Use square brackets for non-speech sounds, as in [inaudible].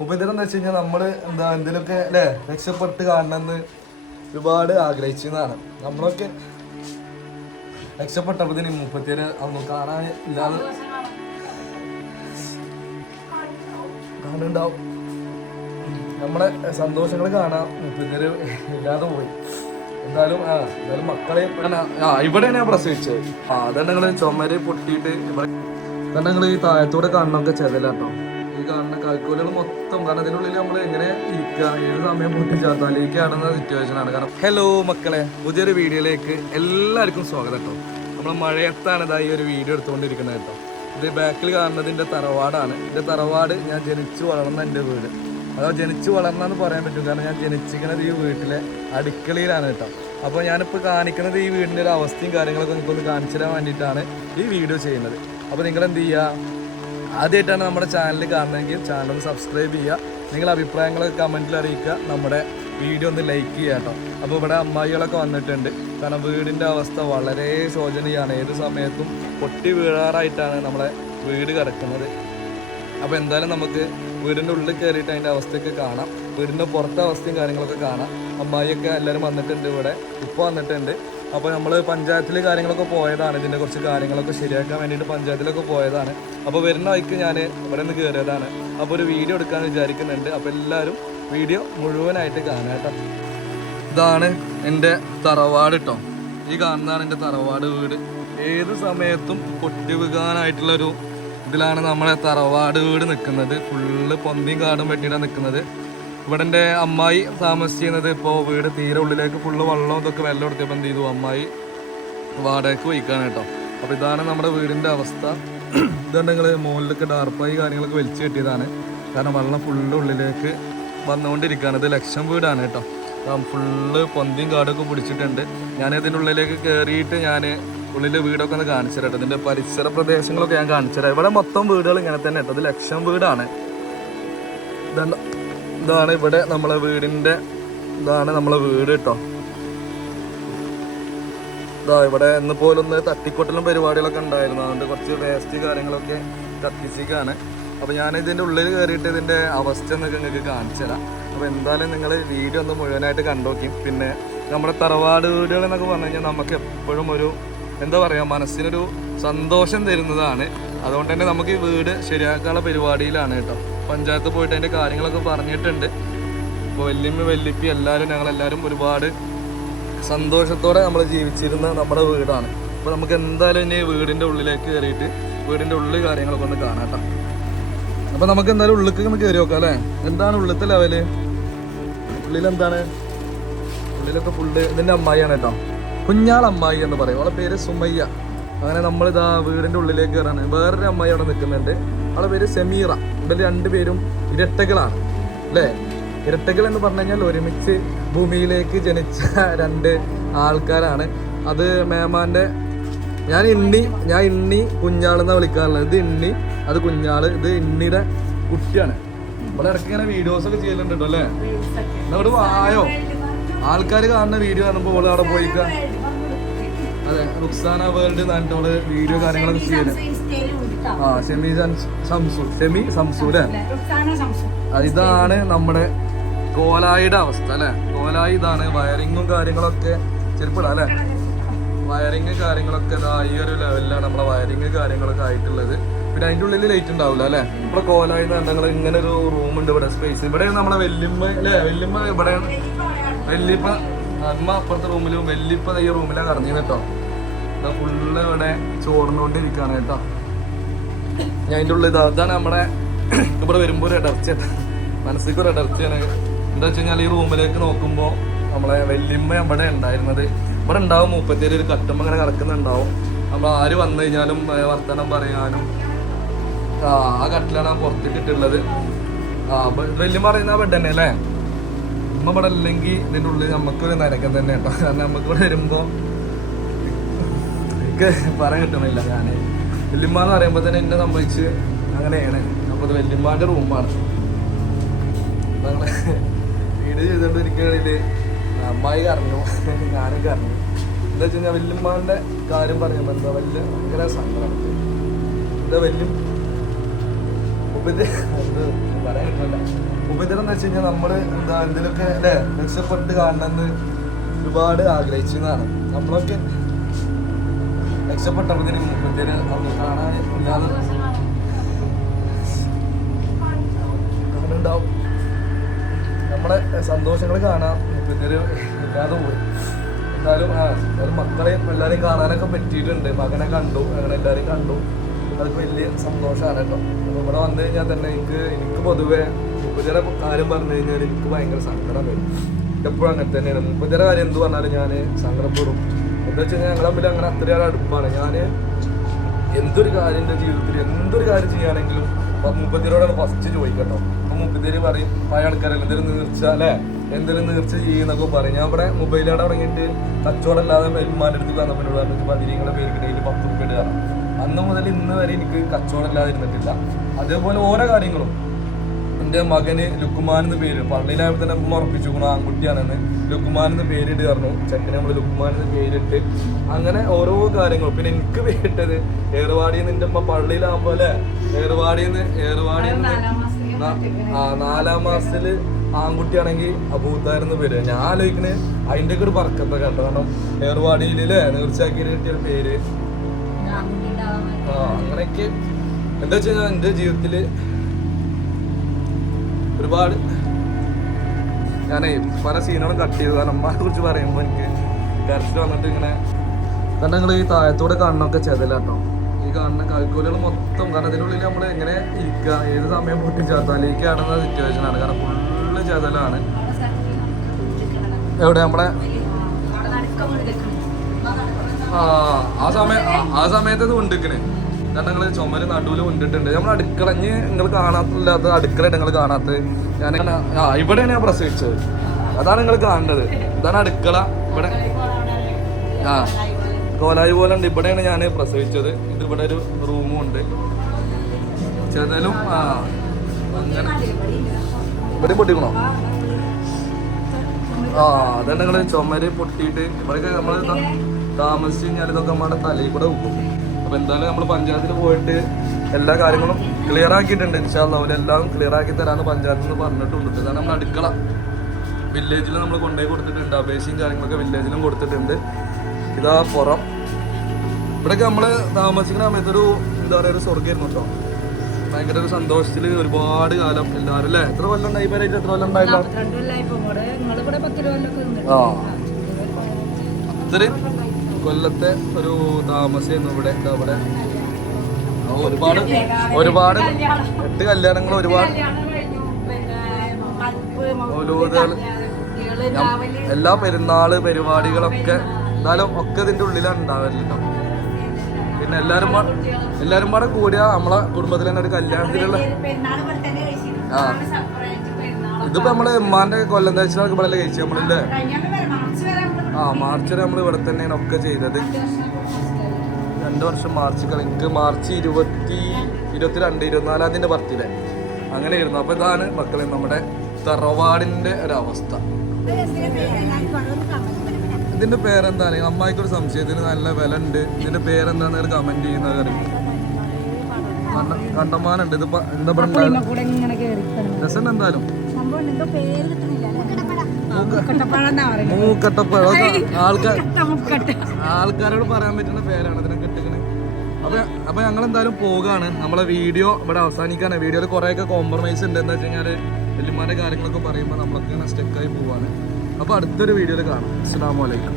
ഉപദ്രവം എന്ന് വെച്ച് കഴിഞ്ഞാൽ നമ്മൾ എന്താ എന്തിലൊക്കെ അല്ലേ രക്ഷപ്പെട്ട് കാണണമെന്ന് ഒരുപാട് ആഗ്രഹിച്ചതാണ് നമ്മളൊക്കെ രക്ഷപ്പെട്ടപ്പത്തിന് മുപ്പത്തിയേഴ് അന്ന് കാണാൻ ഇല്ലാതെ കാണുന്നുണ്ടാവും നമ്മളെ സന്തോഷങ്ങൾ കാണാൻ മുപ്പത്തിയേഴ് ഇല്ലാതെ പോയി. എന്തായാലും ആ എന്തായാലും മക്കളെ ആ ഇവിടെയാണ് ഞാൻ പ്രസവിച്ചത്. ആ അതാണ് ഞങ്ങൾ ചുമര് പൊട്ടിയിട്ട് ഇവിടെ ഞങ്ങൾ ഈ താഴത്തൂടെ കാണണമൊക്കെ ചെതലാട്ടോ ഈ കാണുന്ന കാൽക്കോലുകൾ മൊത്തം. കാരണം അതിനുള്ളിൽ നമ്മൾ എങ്ങനെ ഇരിക്കുക ഏത് സമയം പൊട്ടിച്ചാത്താലേക്ക് കാണുന്ന സിറ്റുവേഷൻ ആണ്. കാരണം ഹലോ മക്കളെ പുതിയൊരു വീഡിയോയിലേക്ക് എല്ലാവർക്കും സ്വാഗതം കേട്ടോ. നമ്മൾ മഴയത്താണ് ഇതാ ഈ ഒരു വീഡിയോ എടുത്തുകൊണ്ടിരിക്കുന്നത് കേട്ടോ. ഇത് ബാക്കിൽ കാണുന്നത് എന്റെ തറവാടാണ്. എന്റെ തറവാട് ഞാൻ ജനിച്ചു വളർന്ന എന്റെ വീട്. അതോ ജനിച്ചു വളർന്നെന്ന് പറയാൻ പറ്റും. കാരണം ഞാൻ ജനിച്ചിരിക്കുന്നത് ഈ വീട്ടിലെ അടുക്കളയിലാണ് കേട്ടോ. അപ്പോൾ ഞാനിപ്പോൾ കാണിക്കുന്നത് ഈ വീടിന്റെ ഒരു അവസ്ഥയും കാര്യങ്ങളൊക്കെ നിങ്ങൾക്കൊന്ന് കാണിച്ചു തരാൻ വേണ്ടിയിട്ടാണ് ഈ വീഡിയോ ചെയ്യുന്നത്. അപ്പോൾ നിങ്ങൾ എന്ത് ചെയ്യുക? ആദ്യമായിട്ടാണ് നമ്മുടെ ചാനൽ കാണണമെങ്കിൽ ചാനൽ ഒന്ന് സബ്സ്ക്രൈബ് ചെയ്യുക. നിങ്ങളുടെ അഭിപ്രായങ്ങൾ കമന്റിൽ അറിയിക്കുക. നമ്മുടെ വീഡിയോ ഒന്ന് ലൈക്ക് ചെയ്യുക കേട്ടോ. അപ്പോൾ ഇവിടെ അമ്മായികളൊക്കെ വന്നിട്ടുണ്ട്. കാരണം വീടിന്റെ അവസ്ഥ വളരെ ശോചനീയമാണ്. ഏത് സമയത്തും പൊട്ടി വീഴാറായിട്ടാണ് നമ്മളെ വീട് കിടക്കുന്നത്. അപ്പോൾ എന്തായാലും നമുക്ക് വീടിന്റെ ഉള്ളിൽ കയറിയിട്ട് അതിന്റെ അവസ്ഥയൊക്കെ കാണാം. വീടിന്റെ പുറത്തെ അവസ്ഥയും കാര്യങ്ങളൊക്കെ കാണാം. അമ്മായിയൊക്കെ എല്ലാവരും വന്നിട്ടുണ്ട് ഇവിടെ. ഉപ്പ വന്നിട്ടുണ്ട്. അപ്പോൾ നമ്മൾ പഞ്ചായത്തിൽ കാര്യങ്ങളൊക്കെ പോയതാണ്. ഇതിന്റെ കുറച്ച് കാര്യങ്ങളൊക്കെ ശരിയാക്കാൻ വേണ്ടിയിട്ട് പഞ്ചായത്തിലൊക്കെ പോയതാണ്. അപ്പോൾ വരുന്ന വഴിക്ക് ഞാൻ ഇവിടെ നിന്ന് കയറിയതാണ്. അപ്പോൾ ഒരു വീഡിയോ എടുക്കാൻ വിചാരിക്കുന്നുണ്ട്. അപ്പോൾ എല്ലാവരും വീഡിയോ മുഴുവനായിട്ട് കാണാട്ടോ ഇതാണ് എന്റെ തറവാട് കേട്ടോ. ഈ കാണുന്നതാണ് എന്റെ തറവാട് വീട്. ഏത് സമയത്തും പൊട്ടി വീകാനായിട്ടുള്ള ഒരു ഇതിലാണ് നമ്മളെ തറവാട് വീട് നിൽക്കുന്നത്. ഫുള്ള് പൊന്തിയും കാടും വെട്ടിയിട്ടാണ് നിൽക്കുന്നത്. ഇവിടെ എന്റെ അമ്മായി താമസിക്കുന്നത് ഇപ്പോൾ വീട് തീരെ ഉള്ളിലേക്ക് ഫുള്ള് വെള്ളം ഇതൊക്കെ വെള്ളം എടുത്തപ്പോൾ എന്ത് ചെയ്തു? അമ്മായി വാടകയ്ക്ക് പോയിക്കാണ് കേട്ടോ. അപ്പോൾ ഇതാണ് നമ്മുടെ വീടിന്റെ അവസ്ഥ. ഇതുകൊണ്ട് ഞങ്ങൾ മുകളിലൊക്കെ ഡാർപ്പായി കാര്യങ്ങളൊക്കെ വലിച്ചു കെട്ടിയതാണ്. കാരണം വെള്ളം ഫുള്ള് ഉള്ളിലേക്ക് വന്നുകൊണ്ടിരിക്കുകയാണ്. ഇത് ലക്ഷം വീടാണ് കേട്ടോ. ഫുള്ള് പൊന്തിയും കാടൊക്കെ പിടിച്ചിട്ടുണ്ട്. ഞാൻ ഉള്ളിലേക്ക് കയറിയിട്ട് ഞാൻ ഉള്ളിലെ വീടൊക്കെ ഒന്ന് കാണിച്ചു തരാം ഇതിന്റെ പരിസര പ്രദേശങ്ങളൊക്കെ ഞാൻ കാണിച്ചു തരാം. ഇവിടെ മൊത്തം വീടുകൾ ഇങ്ങനെ തന്നെ കേട്ടോ. ഇത് ലക്ഷം വീടാണ്. ഇതാണ് ഇതാണ് ഇവിടെ നമ്മളെ വീടിന്റെ ഇതാണ് നമ്മളെ വീട് കേട്ടോ. ഇതാ ഇവിടെ എന്ന് പോലൊന്ന് തട്ടിക്കൊട്ടലും പരിപാടികളൊക്കെ ഉണ്ടായിരുന്നു. അതുകൊണ്ട് കുറച്ച് വേസ്റ്റ് കാര്യങ്ങളൊക്കെ കത്തിച്ചിക്കാണ് അപ്പോൾ ഞാൻ ഇതിന്റെ ഉള്ളിൽ കയറിയിട്ട് ഇതിന്റെ അവസ്ഥ എന്നൊക്കെ നിങ്ങൾക്ക് കാണിച്ചു തരാം. അപ്പോൾ എന്തായാലും നിങ്ങൾ വീഡിയോ ഒന്ന് മുഴുവനായിട്ട് കണ്ടോക്കി പിന്നെ നമ്മുടെ തറവാട് വീടുകൾ എന്നൊക്കെ പറഞ്ഞു കഴിഞ്ഞാൽ നമുക്ക് എപ്പോഴും ഒരു എന്താ പറയുക മനസ്സിനൊരു സന്തോഷം തരുന്നതാണ്. അതുകൊണ്ട് തന്നെ നമുക്ക് ഈ വീട് ശരിയാക്കാനുള്ള പരിപാടിയിലാണ് കേട്ടോ. പഞ്ചായത്ത് പോയിട്ട് അതിന്റെ കാര്യങ്ങളൊക്കെ പറഞ്ഞിട്ടുണ്ട്. അപ്പോൾ വല്യമ്മ വല്യപ്പി എല്ലാവരും ഞങ്ങളെല്ലാവരും ഒരുപാട് സന്തോഷത്തോടെ നമ്മൾ ജീവിച്ചിരുന്ന നമ്മുടെ വീടാണ്. അപ്പോൾ നമുക്ക് എന്തായാലും ഇനി വീടിന്റെ ഉള്ളിലേക്ക് കയറിയിട്ട് വീടിന്റെ ഉള്ളിൽ കാര്യങ്ങളൊക്കെ ഒന്ന് കാണാം കേട്ടോ. അപ്പോൾ നമുക്ക് എന്തായാലും ഉള്ളിലേക്ക് ഒന്ന് കയറി നോക്കാം അല്ലേ? എന്താണ് ഉള്ളിലത്തെ ലെവൽ? ഉള്ളിലെന്താണ്? ഉള്ളിലൊക്കെ ഫുള്ള് ഇതിന്റെ അമ്മായിയാണ് കേട്ടോ. കുഞ്ഞാൾ അമ്മായി എന്ന് പറയും. അവളെ പേര് സുമയ്യ. അങ്ങനെ നമ്മളിതാ വീടിന്റെ ഉള്ളിലേക്ക് കയറാണ് വേറൊരു അമ്മായി അവിടെ നിൽക്കുന്നുണ്ട് അവളെ പേര് സെമീറ. ഇവർ രണ്ടുപേരും ഇരട്ടകളാണ്. അല്ലേ? ഇരട്ടകൾ എന്ന് പറഞ്ഞു കഴിഞ്ഞാൽ ഒരുമിച്ച് ഭൂമിയിലേക്ക് ജനിച്ച രണ്ട് ആൾക്കാരാണ്. അത് മേമാന്റെ ഞാൻ ഇണ്ണി ഞാൻ ഇണ്ണി കുഞ്ഞാളെന്നാണ് വിളിക്കാറുള്ളത്. ഇത് ഇണ്ണി അത് കുഞ്ഞാൾ ഇത് ഇണ്ണിയുടെ കുട്ടിയാണ്. ഇവിടെ ഇടയ്ക്ക് ഇങ്ങനെ വീഡിയോസ് ഒക്കെ ചെയ്യലുണ്ട് കേട്ടോ അല്ലേ എന്നോട് വായോ? ആൾക്കാർ കാണുന്ന വീഡിയോ കാണുമ്പോൾ ഇവിടെ അവിടെ പോയിക്ക. അതെ റുക്സാന വേൾഡ് എന്നിട്ടോൾ വീഡിയോ കാര്യങ്ങളൊക്കെ ചെയ്യൽ. ആ സെമി സംസു സെമി സംസു അല്ലേ? ഇതാണ് നമ്മുടെ കോലായിയുടെ അവസ്ഥ അല്ലെ? കോലായി ഇതാണ് വയറിങ്ങും കാര്യങ്ങളൊക്കെ ചെരുപ്പിടാം അല്ലെ? വയറിങ് കാര്യങ്ങളൊക്കെ ഇതാ ഈ ഒരു ലെവലിലാണ് നമ്മളെ വയറിങ് കാര്യങ്ങളൊക്കെ ആയിട്ടുള്ളത്. പിന്നെ അതിന്റെ ഉള്ളിൽ ലൈറ്റ് ഉണ്ടാവില്ല അല്ലെ? ഇവിടെ കോലായി ഞങ്ങൾ ഇങ്ങനെ ഒരു റൂം ഉണ്ട് ഇവിടെ സ്പേസ് ഇവിടെ നമ്മളെ വെല്ലിമ്മ അല്ലെ? വെല്ലിമ്മ ഇവിടെ വെല്ലിപ്പ അമ്മ അപ്പുറത്തെ റൂമിലും വെല്ലിപ്പ ഈ റൂമിലാണ് കറങ്ങി കേട്ടോ. ഫുള്ള് ഇവിടെ ചോർന്നുകൊണ്ടിരിക്കുകയാണ് കേട്ടോ. ഞാൻ അതിന്റെ ഉള്ളിൽ ഇതാ ഇതാണ് നമ്മുടെ [clears throat] ഇവിടെ വരുമ്പോൾ ഒരു ഇടർച്ച മനസ്സിലേക്ക് ഒരു ഇടർച്ചയാണ് എന്താ വെച്ച് കഴിഞ്ഞാൽ ഈ റൂമിലേക്ക് നോക്കുമ്പോൾ നമ്മളെ വല്യമ്മ ഇവിടെ ഉണ്ടായിരുന്നത്. ഇവിടെ ഉണ്ടാവും മുപ്പത്തിയേഴ് ഒരു കട്ടമ്മ ഇങ്ങനെ കിടക്കുന്നുണ്ടാവും. നമ്മൾ ആര് വന്നു കഴിഞ്ഞാലും വർത്തമാനം പറയാനും ആ കട്ടിലാണ് പുറത്തേക്ക് ഇട്ടുള്ളത് ആ വല്യമ്മ പറയുന്ന ബെഡ് തന്നെ അല്ലേ? ഉമ്മ ഇവിടെ അല്ലെങ്കിൽ ഇതിന്റെ ഉള്ളിൽ നമുക്കൊരു നരക്കം തന്നെ കേട്ടോ. കാരണം നമുക്ക് ഇവിടെ വരുമ്പോൾ എനിക്ക് പറയാൻ കിട്ടുന്നില്ല ഞാൻ വല്യമ്മ എന്ന് പറയുമ്പോൾ തന്നെ എന്നെ സംബന്ധിച്ച് അങ്ങനെയാണ്. അപ്പോൾ അത് വല്യമ്മാന്റെ റൂമാണ് ഞങ്ങൾ വീട് ചെയ്തുകൊണ്ടിരിക്കുകയാണെങ്കിൽ അമ്മായി കറഞ്ഞു ഞാനും കറഞ്ഞു എന്താ വെച്ച് കഴിഞ്ഞാൽ വല്യമ്മാന്റെ കാര്യം പറയുമ്പോൾ എന്താ വലിയ ഭയങ്കര സങ്കടം എന്താ വല്യം ഉപദ്ര പറയാൻ കിട്ടില്ല ഉപദ്രം എന്ന് വെച്ച് കഴിഞ്ഞാൽ നമ്മൾ എന്താ എന്തിനൊക്കെ അല്ലേ? രക്ഷപ്പെട്ട് കാണണമെന്ന് ഒരുപാട് ആഗ്രഹിച്ചതാണ് നമ്മളൊക്കെ രക്ഷപ്പെട്ടപ്പോഴത്തേനും മുപ്പത്തേര് അവിടെ കാണാൻ ഇല്ലാതെ നമ്മളെ സന്തോഷങ്ങൾ കാണാം. മുപ്പത്തേര് ഇല്ലാതെ പോയി. എന്തായാലും എന്തായാലും മക്കളെയും എല്ലാവരെയും കാണാനൊക്കെ പറ്റിയിട്ടുണ്ട്. മകനെ കണ്ടു അങ്ങനെ എല്ലാവരെയും കണ്ടു. അതൊക്കെ വലിയ സന്തോഷമാണ് കേട്ടോ. അപ്പോൾ ഇവിടെ വന്നു കഴിഞ്ഞാൽ തന്നെ എനിക്ക് എനിക്ക് പൊതുവേ മുപ്പത്തിയുടെ കാര്യം പറഞ്ഞു കഴിഞ്ഞാൽ എനിക്ക് ഭയങ്കര സങ്കടം വരും. എപ്പോഴും അങ്ങനെ തന്നെയാണ്. മുപ്പത്തിയുടെ കാര്യം എന്ത് പറഞ്ഞാലും ഞാൻ സങ്കടപ്പെടും. എന്താ വെച്ച് കഴിഞ്ഞാൽ ഞങ്ങൾ തമ്മിൽ അങ്ങനെ അത്രയേറെ അടുപ്പാണ്. ഞാൻ എന്തൊരു കാര്യം എന്റെ ജീവിതത്തിൽ എന്തൊരു കാര്യം ചെയ്യുകയാണെങ്കിലും മുപ്പത്തിരോടാണ് ഫസ്റ്റ് ചോദിക്കട്ടോ. അപ്പൊ മുപ്പത്തിര് പറയും പഴയ ആൾക്കാരല്ല എന്തെങ്കിലും നീർച്ച അല്ലേ? എന്തെങ്കിലും നീർച്ച ചെയ്യുന്നൊക്കെ പറയും. ഞാൻ ഇവിടെ മൊബൈലാണ് ഇറങ്ങിയിട്ട് കച്ചവടം അല്ലാതെ ഉമ്മാന്റെ അടുത്ത് വന്നപ്പോൾ പറഞ്ഞു പതിരിങ്ങളുടെ പേർക്ക് ഡെയിലി പത്ത് റുപ്യ കാണാം അന്ന് മുതൽ ഇന്ന് വരെ എനിക്ക് കച്ചവടം ഇല്ലാതിരുന്നിട്ടില്ല അതേപോലെ ഓരോ കാര്യങ്ങളും. എന്റെ മകന് ലുക്കുമാൻ എന്ന് പേര് പള്ളിയിലായപ്പോൾ തന്നെ അമ്മ ഉറപ്പിച്ചു ആൺകുട്ടിയാണെന്ന്. ലുക്കുമാൻ എന്ന് പേരിട്ട് പറഞ്ഞു. ചെക്കനെ നമ്മൾ ലുക്കുമാൻ എന്ന് പേരിട്ട്. അങ്ങനെ ഓരോ കാര്യങ്ങളും. പിന്നെ എനിക്ക് പേരിട്ടത് ഏറുവാടിയിൽ നിന്ന് എന്റെ അമ്മ പള്ളിയിലാകുമ്പോൾ അല്ലേ? ഏറുവാടിയിൽ നിന്ന് ഏറുവാടിയിൽ നിന്ന് ആ നാലാം മാസത്തിൽ ആൺകുട്ടിയാണെങ്കിൽ അബൂത്താരെന്ന് പേര്. ഞാൻ ആലോചിക്കണേ അതിന്റെ ഒക്കെ ഒരു പറക്കത്തൊക്കെ കേട്ടോ കാരണം ഏറുവാടിയിൽ അല്ലേ നേർച്ചയാക്കി കിട്ടിയ പേര്. ആ അങ്ങനെയൊക്കെ. എന്താ വെച്ചാൽ എന്റെ എന്റെ ജീവിതത്തിൽ ഒരുപാട് ഞാനേ പല സീനുകളും കട്ട് ചെയ്തു. കാരണം അമ്മയെ കുറിച്ച് പറയുമ്പോൾ എനിക്ക് കരച്ചിൽ വന്നിട്ട് ഇങ്ങനെ കാരണം നിങ്ങൾ ഈ താഴത്തോടെ കാണണമൊക്കെ ചെതലാട്ടോ. ഈ കാണുന്ന കാൽക്കോലുകൾ മൊത്തം കാരണം ഇതിനുള്ളിൽ നമ്മൾ എങ്ങനെ ഇരിക്കുക ഏത് സമയം ഈ കാണുന്ന സിറ്റുവേഷൻ ആണ്. കാരണം ഫുള്ള് ചെതലാണ്. എവിടെ? നമ്മളെ ആ ആ സമയം ആ സമയത്ത് ഇത് കൊണ്ടിരിക്കണേ കാരണം നിങ്ങൾ ചുമര് നടുവിൽ കൊണ്ടിട്ടുണ്ട്. നമ്മൾ അടുക്കളഞ്ഞ് നിങ്ങൾ കാണാത്തില്ലാത്ത അടുക്കളയിട്ട് നിങ്ങൾ കാണാത്ത ഞാൻ ആ ഇവിടെയാണ് ഞാൻ പ്രസവിച്ചത്. അതാണ് നിങ്ങൾ കാണേണ്ടത് ഇതാണ് അടുക്കള. ഇവിടെ ആ കോലായി പോലെ ഉണ്ട്. ഇവിടെയാണ് ഞാൻ പ്രസവിച്ചത്. ഇത് ഇവിടെ ഒരു റൂമും ഉണ്ട്. ചെറുതും ആ അങ്ങനെ. ഇവിടെ പൊട്ടിക്കണോ? ആ അതാണ് നിങ്ങൾ ചുമര് പൊട്ടിയിട്ട് ഇവിടെയൊക്കെ നമ്മൾ താമസിച്ച് കഴിഞ്ഞാൽ ഇതൊക്കെ നമ്മുടെ തലയിൽ കൂടെ വെക്കും. അപ്പൊ എന്തായാലും നമ്മൾ പഞ്ചായത്തിൽ പോയിട്ട് എല്ലാ കാര്യങ്ങളും ക്ലിയർ ആക്കിയിട്ടുണ്ട്. ഇൻഷാല്ല അവരെല്ലാം ക്ലിയർ ആക്കി തരാന്ന് പഞ്ചായത്തിൽ നിന്ന് പറഞ്ഞിട്ടുണ്ട്. കാരണം നമ്മൾ അടുക്കള. വില്ലേജിൽ നമ്മൾ കൊണ്ടുപോയി കൊടുത്തിട്ടുണ്ട്. അപേക്ഷയും കാര്യങ്ങളൊക്കെ വില്ലേജിലും കൊടുത്തിട്ടുണ്ട്. ഇതാ പുറം. ഇവിടെയൊക്കെ നമ്മൾ താമസിക്കുന്ന സമയത്ത് ഒരു എന്താ പറയുക ഒരു സ്വർഗമായിരുന്നു കേട്ടോ. ഭയങ്കര ഒരു സന്തോഷത്തിൽ ഒരുപാട് കാലം എല്ലാവരും അല്ലേ? എത്ര കൊല്ലം ഉണ്ടായി പേരായിട്ട് എത്ര കൊല്ലം ഉണ്ടായില്ല? ആ. ഇത്രയും കൊല്ലത്തെ ഒരു താമസമായിരുന്നു ഇവിടെ അവിടെ? ഒരുപാട് ഒരുപാട് എട്ട് കല്യാണങ്ങൾ ഒരുപാട് എല്ലാ പെരുന്നാൾ പരിപാടികളൊക്കെ എന്നാലും ഒക്കെ ഇതിന്റെ ഉള്ളിലാണ് ഉണ്ടാവലുണ്ടോ? പിന്നെ എല്ലാരും പാ- എല്ലാരും പാടെ കൂടിയ നമ്മളെ കുടുംബത്തിൽ തന്നെ ഒരു കല്യാണത്തിലുള്ള ആ. ഇതിപ്പോ നമ്മൾ ഉമ്മാന്റെ കൊല്ലം തേച്ചിലൊക്കെ ഇവിടെ കഴിച്ചു നമ്മളില്ലേ? ആ മാർച്ച് വരെ നമ്മൾ ഇവിടെ തന്നെയാണ് ഒക്കെ ചെയ്തത്. രണ്ട് വർഷം മാർച്ച് എനിക്ക് മാർച്ച് ഇരുപത്തി ഇരുപത്തിരണ്ട് ഇരുപത്തിനാലാം തീയതി ബർത്ത്ഡേ അങ്ങനെ ആയിരുന്നു അപ്പൊ ഇതാണ് മക്കളെ നമ്മുടെ തറവാടിന്റെ ഒരവസ്ഥ. ഇതിന്റെ പേരെന്താണ് അമ്മായിക്ക് ഒരു സംശയം ഇതിന് നല്ല വില ഉണ്ട് ഇതിന്റെ പേരെന്താന്ന് കമന്റ് ചെയ്യുന്ന കാര്യം കണ്ടമാനുണ്ട് ഇത് എന്താ പറയുക രസം എന്തായാലും മൂക്കട്ടപ്പഴം. ആൾക്കാർ ആൾക്കാരോട് പറയാൻ പറ്റുന്ന പേരാണ് അതിനെ കിട്ടുന്നത് അപ്പൊ അപ്പൊ ഞങ്ങൾ എന്തായാലും പോകാണ്. നമ്മളെ വീഡിയോ ഇവിടെ അവസാനിക്കാണ്. വീഡിയോയിൽ കുറേയൊക്കെ കോംപ്രമൈസ് ഉണ്ട്. എന്താ വെച്ചാൽ കഴിഞ്ഞാൽ വല്യമാരുടെ കാര്യങ്ങളൊക്കെ പറയുമ്പോൾ നമ്മളൊക്കെ സ്റ്റെക്കായി പോവാണ്. അപ്പൊ അടുത്തൊരു വീഡിയോയിൽ കാണാം. അസ്സാം വലൈക്കും